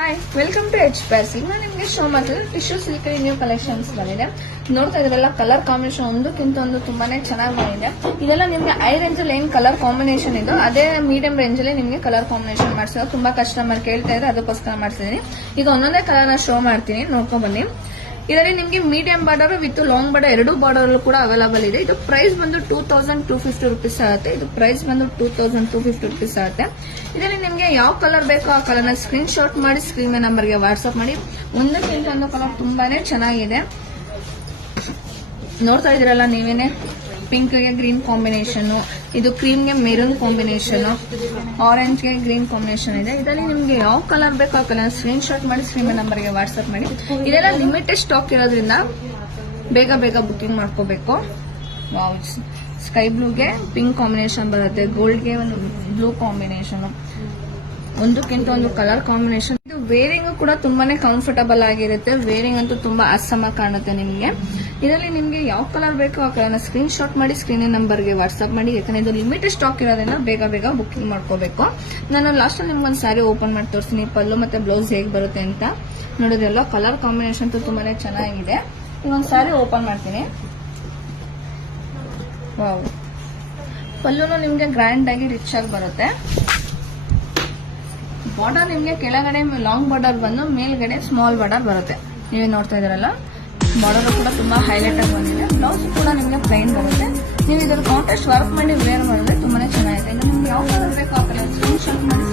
Hi welcome to H ಪ್ಯಾಸಿ. ನಾನು ನಿಮಗೆ ಶೋ ಮಾಡ್ತಿದ್ದೆ ಟಿಶ್ಯೂ ಸಿಲ್ಕ್ ನ್ಯೂ ಕಲೆಕ್ಷನ್ಸ್ ಬಂದಿದೆ. ನೋಡ್ತಾ ಇದ್ರಲ್ಲ ಕಲರ್ ಕಾಂಬಿನೇಷನ್ ಒಂದಕ್ಕಿಂತ ಒಂದು ತುಂಬಾನೇ ಚೆನ್ನಾಗಿ ಬಂದಿದೆ. ಇದೆಲ್ಲ ನಿಮ್ಗೆ ಹೈ ರೇಂಜ್ ಅಲ್ಲಿ ಏನ್ ಕಲರ್ ಕಾಂಬಿನೇಷನ್ ಇದೆ ಅದೇ ಮೀಡಿಯಂ ರೇಂಜ್ ಅಲ್ಲಿ ನಿಮ್ಗೆ ಕಲರ್ ಕಾಂಬಿನೇಷನ್ ಮಾಡಿಸಿದ್ರೆ ತುಂಬಾ ಕಸ್ಟಮರ್ ಕೇಳ್ತಾ ಇದ್ರೆ ಅದಕ್ಕೋಸ್ಕರ ಮಾಡ್ತಿದ್ದೀನಿ. ಈಗ ಒಂದೊಂದೇ ಕಲರ್ ನ ಶೋ ಮಾಡ್ತೀನಿ, ನೋಡ್ಕೊಂಡ್ ಬನ್ನಿ. ಇದರಲ್ಲಿ ನಿಮಗೆ medium border with long border ಎರಡು ಬಾರ್ಡರ್ ಕೂಡ ಅವೈಲೇಬಲ್ ಇದೆ. ಇದು ಪ್ರೈಸ್ ಬಂದು 2250 ರೂಪೀಸ್ ಆಗುತ್ತೆ. ಇದು ಪ್ರೈಸ್ ಬಂದು 2250 ರೂಪೀಸ್ ಆಗುತ್ತೆ. ಇದರಲ್ಲಿ ನಿಮಗೆ ಯಾವ ಕಲರ್ ಬೇಕೋ ಆ ಕಲರ್ ನ ಸ್ಕ್ರೀನ್ ಶಾಟ್ ಮಾಡಿ ಸ್ಕ್ರೀನ್ ನಂಬರ್ಗೆ ವಾಟ್ಸ್ಆಪ್ ಮಾಡಿ. ಒಂದಕ್ಕಿಂತ ಒಂದು ಕಲರ್ ತುಂಬಾನೇ ಚೆನ್ನಾಗಿದೆ. ನೋಡ್ತಾ ಇದ್ರಲ್ಲ ನೀವೇನೆ, ಪಿಂಕ್ ಗೆ ಗ್ರೀನ್ ಕಾಂಬಿನೇಷನ್, ಇದು ಕ್ರೀಮ್ ಗೆ ಮೆರೂನ್ ಕಾಂಬಿನೇಷನ್, ಆರೆಂಜ್ ಗೆ ಗ್ರೀನ್ ಕಾಂಬಿನೇಷನ್ ಇದೆ. ಇದರಲ್ಲಿ ನಿಮ್ಗೆ ಯಾವ ಕಲರ್ ಬೇಕೋ ಆ ಕಲರ್ ಸ್ಕ್ರೀನ್ ಶಾಟ್ ಮಾಡಿ ಸ್ಕ್ರೀನ್ ನಂಬರ್ಗೆ ವಾಟ್ಸ್ಆಪ್ ಮಾಡಿ. ಇದೆಲ್ಲ ಲಿಮಿಟೆಡ್ ಸ್ಟಾಕ್ ಇರೋದ್ರಿಂದ ಬೇಗ ಬೇಗ ಬುಕಿಂಗ್ ಮಾಡ್ಕೋಬೇಕು. ಸ್ಕೈ ಬ್ಲೂಗೆ ಪಿಂಕ್ ಕಾಂಬಿನೇಷನ್ ಬರುತ್ತೆ, ಗೋಲ್ಡ್ ಗೆ ಒಂದು ಬ್ಲೂ ಕಾಂಬಿನೇಷನ್, ಒಂದಕ್ಕಿಂತ ಒಂದು ಕಲರ್ ಕಾಂಬಿನೇಷನ್. ಇದು ವೇರಿಂಗ್ ಕೂಡ ತುಂಬಾನೇ ಕಂಫರ್ಟಬಲ್ ಆಗಿರುತ್ತೆ. ವೇರಿಂಗ್ ಅಂತೂ ತುಂಬಾ ಅಸಮ ಕಾಣುತ್ತೆ ನಿಮಗೆ. ಇದರಲ್ಲಿ ನಿಮ್ಗೆ ಯಾವ ಕಲರ್ ಬೇಕೋ ಆ ಕಲರ್ನ ಸ್ಕ್ರೀನ್ ಶಾಟ್ ಮಾಡಿ ಸ್ಕ್ರೀನ್ ನಂಬರ್ಗೆ ವಾಟ್ಸ್ಆಪ್ ಮಾಡಿ. ಯಾಕಂದ್ರೆ ಇದು ಲಿಮಿಟೆಡ್ ಸ್ಟಾಕ್ ಇರೋದ್ರಿಂದ ಬೇಗ ಬೇಗ ಬುಕಿಂಗ್ ಮಾಡ್ಕೋಬೇಕು. ನಾನು ಲಾಸ್ಟ್ ಅಲ್ಲಿ ನಿಮ್ಗೊಂದು ಸ್ಯಾರಿ ಓಪನ್ ಮಾಡಿ ತೋರಿಸ್ತೀನಿ, ಪಲ್ಲು ಮತ್ತೆ ಬ್ಲೌಸ್ ಹೇಗೆ ಬರುತ್ತೆ ಅಂತ. ನೋಡಿದ್ರಲ್ಲ ಕಲರ್ ಕಾಂಬಿನೇಷನ್ ಅಂತೂ ತುಂಬಾನೇ ಚೆನ್ನಾಗಿದೆ. ಇನ್ನೊಂದು ಸ್ಯಾರಿ ಓಪನ್ ಮಾಡ್ತೀನಿ. ವಾವ್, ಪಲ್ಲುನು ನಿಮ್ಗೆ ಗ್ರ್ಯಾಂಡ್ ಆಗಿ ರಿಚ್ ಆಗಿ ಬರುತ್ತೆ. ಬಾರ್ಡರ್ ನಿಮ್ಗೆ ಕೆಳಗಡೆ ಲಾಂಗ್ ಬಾರ್ಡರ್ ಬಂದು ಮೇಲ್ಗಡೆ ಸ್ಮಾಲ್ ಬಾರ್ಡರ್ ಬರುತ್ತೆ. ನೀವೇ ನೋಡ್ತಾ ಇದ್ರಲ್ಲ, ಬಾರ್ಡರ್ ಕೂಡ ತುಂಬಾ ಹೈಲೈಟ್ ಆಗಿ ಬಂದಿದೆ. ಬ್ಲೌಸ್ ಕೂಡ ನಿಮ್ಗೆ ಪ್ಲೈನ್ ಬರುತ್ತೆ. ನೀವು ಇದರ ಕಾಂಟ್ರಾಸ್ಟ್ ವರ್ಕ್ ಮಾಡಿ ವೇರ್ ಮಾಡಿದ್ರೆ ತುಂಬಾನೇ ಚೆನ್ನಾಗಿದೆ. ನಿಮ್ಗೆ ಯಾವ ಕಲರ್ ಬೇಕೋ ಆ ಕಲರ್ ಸ್ಕ್ರೀನ್ ಶಾಟ್ ಮಾಡಿ